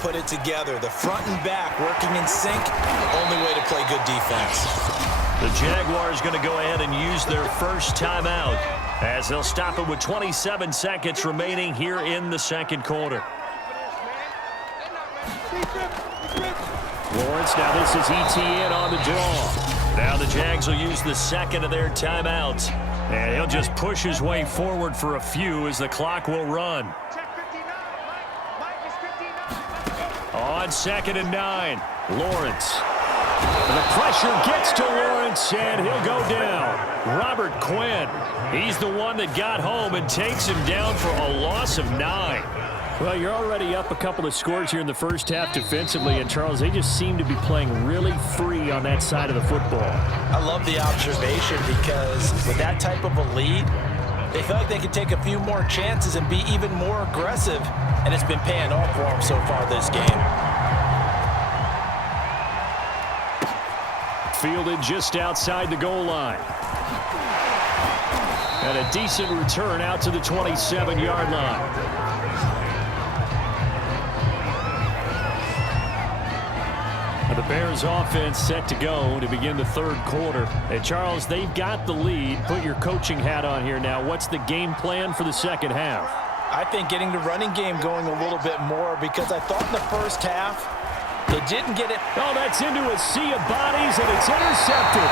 put it together. The front and back working in sync, only way to play good defense. The Jaguars going to go ahead and use their first timeout as they'll stop it with 27 seconds remaining here in the second quarter. Lawrence, now this is ETN on the draw. Now the Jags will use the second of their timeouts. And he'll just push his way forward for a few as the clock will run. On 2nd and 9, Lawrence. The pressure gets to Lawrence, and he'll go down. Robert Quinn, he's the one that got home and takes him down for a loss of 9. Well, you're already up a couple of scores here in the first half defensively, and Charles, they just seem to be playing really free on that side of the football. I love the observation because with that type of a lead, they feel like they can take a few more chances and be even more aggressive, and it's been paying off for them so far this game. Fielded just outside the goal line. And a decent return out to the 27-yard line. The Bears offense set to go to begin the third quarter. And Charles, they've got the lead. Put your coaching hat on here now. What's the game plan for the second half? I think getting the running game going a little bit more because I thought in the first half they didn't get it. Oh, that's into a sea of bodies, and it's intercepted.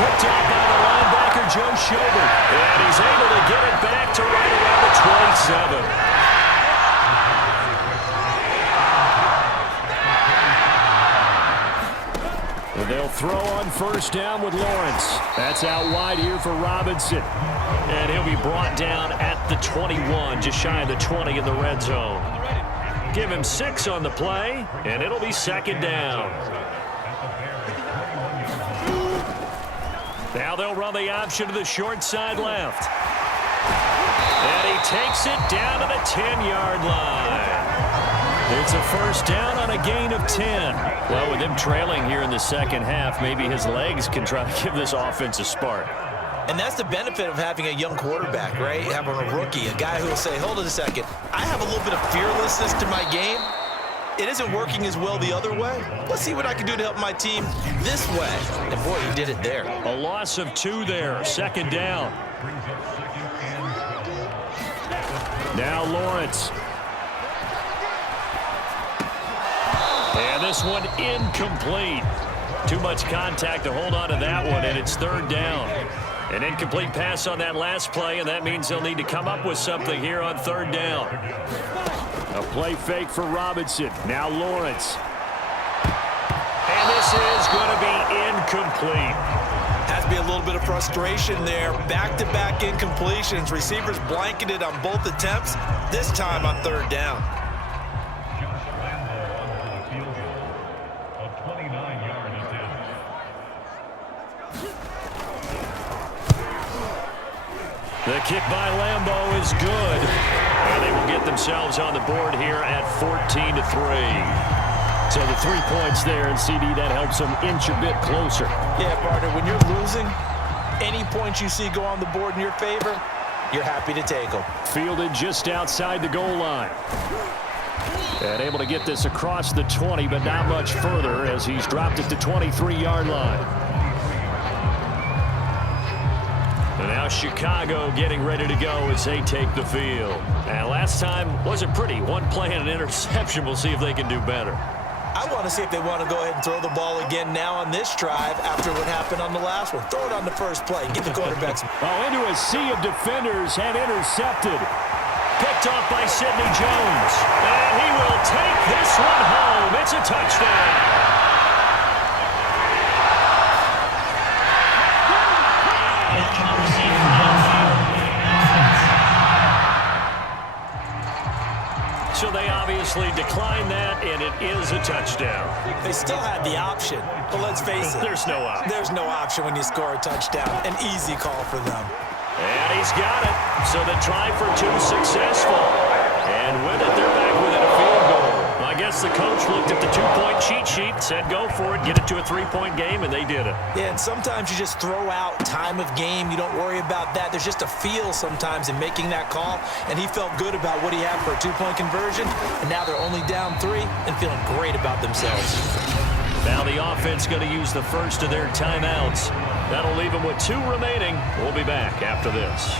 Picked up by the linebacker, Joe Schobert. And he's able to get it back to right around the 27. They'll throw on first down with Lawrence. That's out wide here for Robinson. And he'll be brought down at the 21, just shy of the 20 in the red zone. Give him 6 on the play, and it'll be second down. Now they'll run the option to the short side left. And he takes it down to the 10-yard line. It's a first down on a gain of 10. Well, with him trailing here in the second half, maybe his legs can try to give this offense a spark. And that's the benefit of having a young quarterback, right? Having a rookie, a guy who will say, hold it a second, I have a little bit of fearlessness to my game. It isn't working as well the other way. Let's see what I can do to help my team this way. And boy, he did it there. A loss of 2 there, second down. Now Lawrence. And this one incomplete. Too much contact to hold on to that one, and it's third down. An incomplete pass on that last play, and that means they'll need to come up with something here on third down. A play fake for Robinson. Now Lawrence. And this is going to be incomplete. Has to be a little bit of frustration there. Back-to-back incompletions. Receivers blanketed on both attempts, this time on third down. The kick by Lambeau is good. And they will get themselves on the board here at 14-3. So the 3 points there, and CD, that helps them inch a bit closer. Yeah, partner, when you're losing, any points you see go on the board in your favor, you're happy to take them. Fielded just outside the goal line. And able to get this across the 20, but not much further as he's dropped it to 23-yard line. And now Chicago getting ready to go as they take the field. And last time wasn't pretty. One play and an interception. We'll see if they can do better. I want to see if they want to go ahead and throw the ball again now on this drive after what happened on the last one. Throw it on the first play. Give the quarterbacks. Oh, into a sea of defenders and intercepted. Picked off by Sidney Jones. And he will take this one home. It's a touchdown. So they obviously declined that, and it is a touchdown. They still had the option, but let's face it. There's no option. There's no option when you score a touchdown. An easy call for them. And he's got it. So the try for 2 successful. And with it, they're back within a field goal. I guess guess the coach looked at the two-point cheat sheet, said go for it, get it to a three-point game, and they did it. Yeah, and sometimes you just throw out time of game. You don't worry about that. There's just a feel sometimes in making that call, and he felt good about what he had for a two-point conversion, and now they're only down 3 and feeling great about themselves. Now the offense going to use the first of their timeouts. That'll leave them with 2 remaining. We'll be back after this.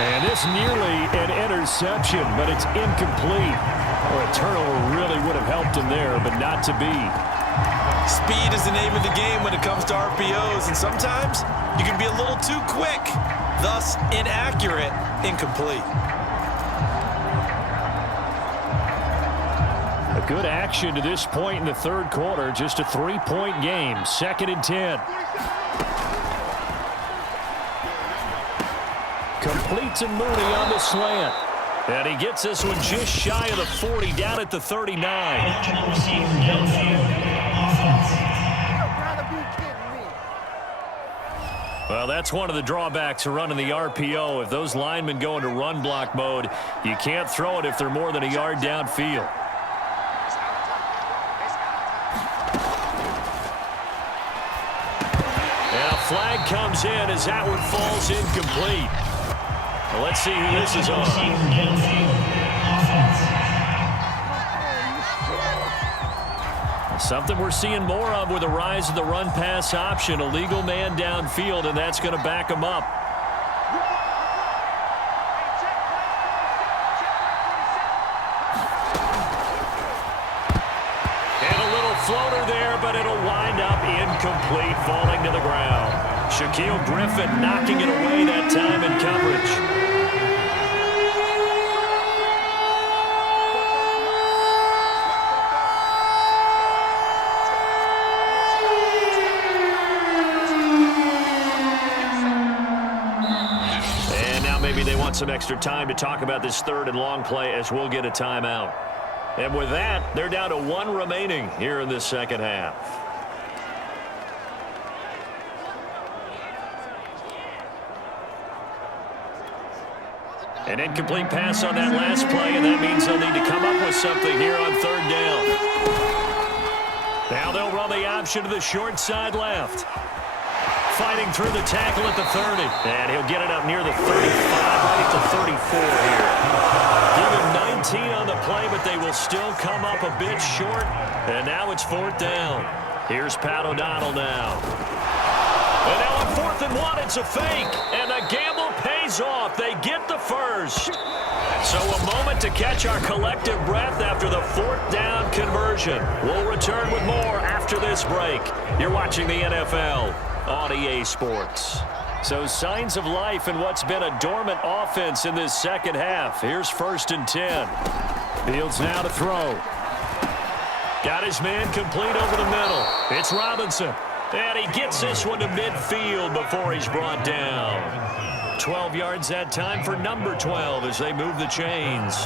And this nearly an interception, but it's incomplete. Well, a turnover really would have helped him there, but not to be. Speed is the name of the game when it comes to RPOs, and sometimes you can be a little too quick, thus inaccurate, incomplete. A good action to this point in the third quarter, just a 3-point game, 2nd and 10. Completes and Mooney on the slant. And he gets this one just shy of the 40, down at the 39. Well, that's one of the drawbacks of running the RPO. If those linemen go into run block mode, you can't throw it if they're more than a yard downfield. And a flag comes in as that one falls incomplete. Well, let's see who this is on. Something we're seeing more of with the rise of the run-pass option. A legal man downfield, and that's going to back him up. And a little floater there, but it'll wind up incomplete, falling to the ground. Shaquille Griffin knocking it away that time in coverage. Some extra time to talk about this 3rd and long play as we'll get a timeout. And with that, they're down to 1 remaining here in this second half. An incomplete pass on that last play, and that means they'll need to come up with something here on 3rd down. Now they'll run the option to the short side left. Fighting through the tackle at the 30. And he'll get it up near the 35, right at the 34 here. Give him 19 on the play, but they will still come up a bit short. And now it's 4th down. Here's Pat O'Donnell now. And now on 4th and 1, it's a fake. And the gamble pays off. They get the first. So a moment to catch our collective breath after the 4th down conversion. We'll return with more after this break. You're watching the NFL on EA Sports. So signs of life in what's been a dormant offense in this second half. Here's 1st and 10. Fields now to throw. Got his man complete over the middle. It's Robinson. And he gets this one to midfield before he's brought down. 12 yards that time for number 12 as they move the chains.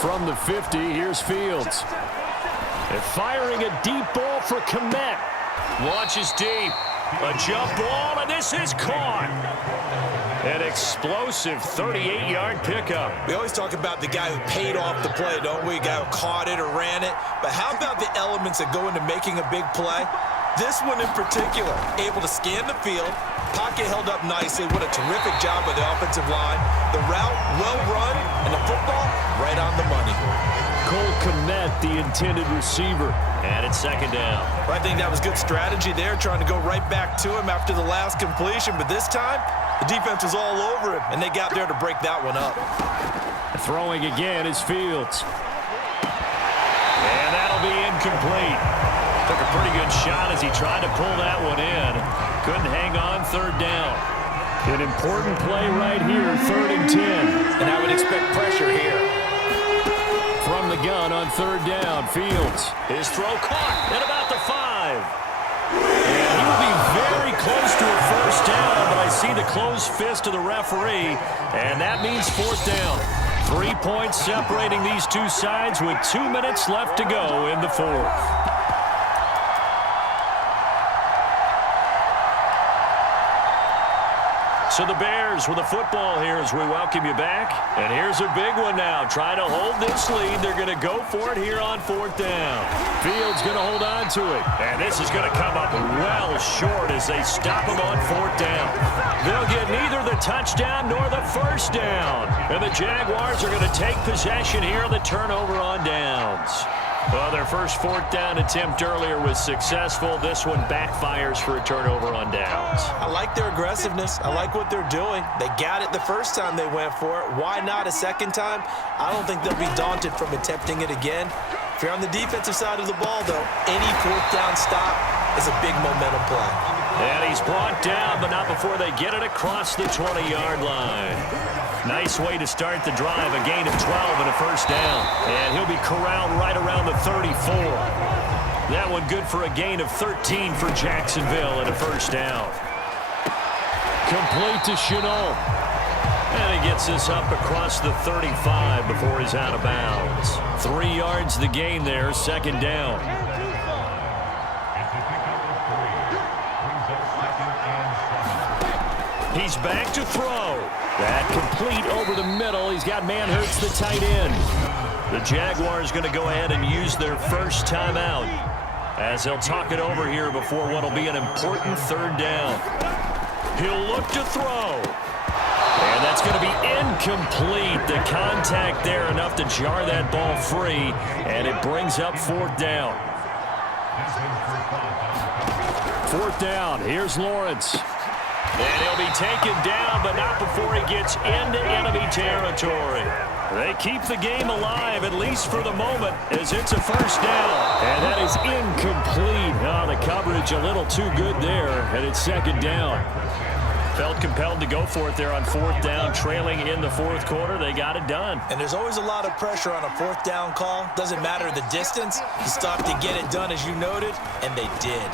From the 50, here's Fields. And firing a deep ball for Kmet. Launches deep. A jump ball, and this is caught. An explosive 38-yard pickup. We always talk about the guy who paid off the play, don't we? The guy who caught it or ran it. But how about the elements that go into making a big play? This one in particular, able to scan the field, pocket held up nicely. What a terrific job by the offensive line. The route, well run, and the football, right on the money. Cole Kmet, the intended receiver. And it's 2nd down. Well, I think that was good strategy there, trying to go right back to him after the last completion. But this time, the defense was all over him, and they got there to break that one up. Throwing again is Fields. And that'll be incomplete. Took a pretty good shot as he tried to pull that one in. Couldn't hang on 3rd down. An important play right here, 3rd and 10. And I would expect pressure here. From the gun on 3rd down, Fields. His throw caught at about the 5. And he will be very close to a 1st down, but I see the closed fist of the referee, and that means 4th down. 3 points separating these two sides with 2 minutes left to go in the 4th. So the Bears with the football here as we welcome you back. And here's a big one now. Trying to hold this lead. They're going to go for it here on 4th down. Fields going to hold on to it. And this is going to come up well short as they stop him on 4th down. They'll get neither the touchdown nor the first down. And the Jaguars are going to take possession here on the turnover on downs. Well, their first 4th down attempt earlier was successful. This one backfires for a turnover on downs. I like their aggressiveness. I like what they're doing. They got it the first time they went for it. Why not a second time? I don't think they'll be daunted from attempting it again. If you're on the defensive side of the ball, though, any 4th down stop is a big momentum play. And he's brought down, but not before they get it across the 20-yard line. Nice way to start the drive, a gain of 12 and a first down. And he'll be corralled right around the 34. That one good for a gain of 13 for Jacksonville and a first down. Complete to Chenault. And he gets this up across the 35 before he's out of bounds. 3 yards the gain there, second down. He's back to throw. That complete over the middle. He's got Manhurts, the tight end. The Jaguars going to go ahead and use their first timeout as they'll talk it over here before what will be an important 3rd down. He'll look to throw. And that's going to be incomplete. The contact there enough to jar that ball free, and it brings up 4th down. 4th down. Here's Lawrence. And he'll be taken down, but not before he gets into enemy territory. They keep the game alive, at least for the moment, as it's a first down. And that is incomplete. Oh, the coverage a little too good there, and it's second down. Felt compelled to go for it there on 4th down, trailing in the 4th quarter. They got it done. And there's always a lot of pressure on a 4th down call. Doesn't matter the distance. You stop to get it done, as you noted, and they did.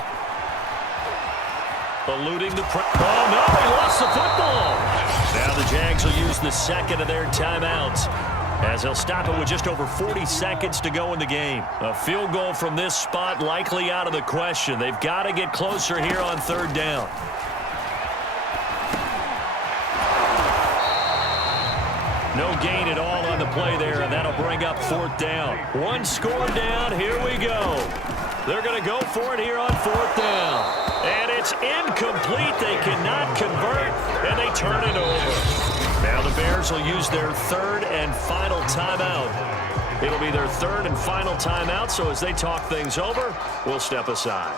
Eluding the oh, no, he lost the football. Now the Jags will use the second of their timeouts as they'll stop it with just over 40 seconds to go in the game. A field goal from this spot likely out of the question. They've got to get closer here on 3rd down. No gain at all on the play there, and that'll bring up 4th down. One score down. Here we go. They're going to go for it here on 4th down. And it's incomplete. They cannot convert, and they turn it over. Now the Bears will use their 3rd and final timeout. It'll be their 3rd and final timeout, so as they talk things over, we'll step aside.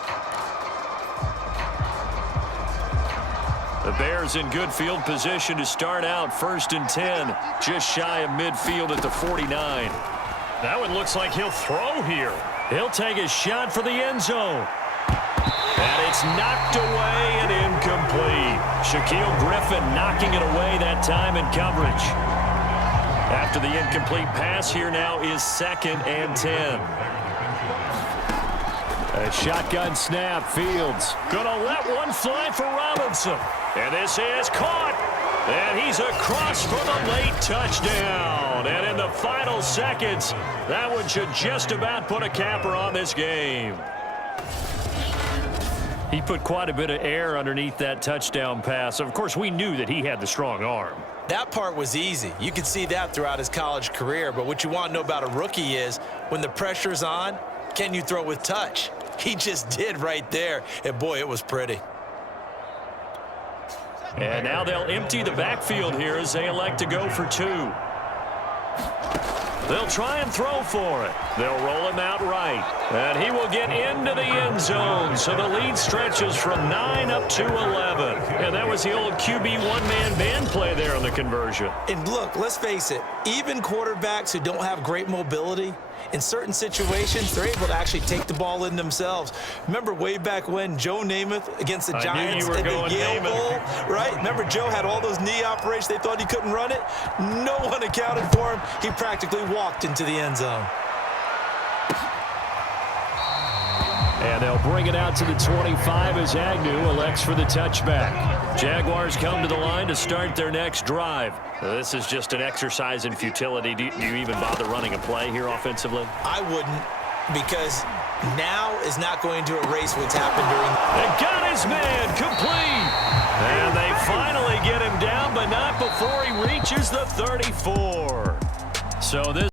The Bears in good field position to start out 1st and 10, just shy of midfield at the 49. That one looks like he'll throw here. He'll take a shot for the end zone. And it's knocked away and incomplete. Shaquille Griffin knocking it away that time in coverage. After the incomplete pass, here now is 2nd and 10. A shotgun snap. Fields gonna let one fly for Robinson. And this is caught. And he's across for the late touchdown. And in the final seconds, that one should just about put a capper on this game. He put quite a bit of air underneath that touchdown pass. Of course, we knew that he had the strong arm. That part was easy. You could see that throughout his college career. But what you want to know about a rookie is when the pressure's on, can you throw with touch? He just did right there. And, boy, it was pretty. And now they'll empty the backfield here as they elect to go for 2. They'll try and throw for it. They'll roll him out right. And he will get into the end zone. So the lead stretches from 9 up to 11. And that was the old QB one-man band play there on the conversion. And look, let's face it, even quarterbacks who don't have great mobility, in certain situations, they're able to actually take the ball in themselves. Remember way back when Joe Namath against the Giants at the Yale Bowl, right? Remember Joe had all those knee operations. They thought he couldn't run it. No one accounted for him. He practically walked into the end zone. And they'll bring it out to the 25 as Agnew elects for the touchback. Jaguars come to the line to start their next drive. This is just an exercise in futility. Do you even bother running a play here offensively? I wouldn't, because now is not going to erase what's happened during. And got his man complete. And they finally get him down, but not before he reaches the 34. So this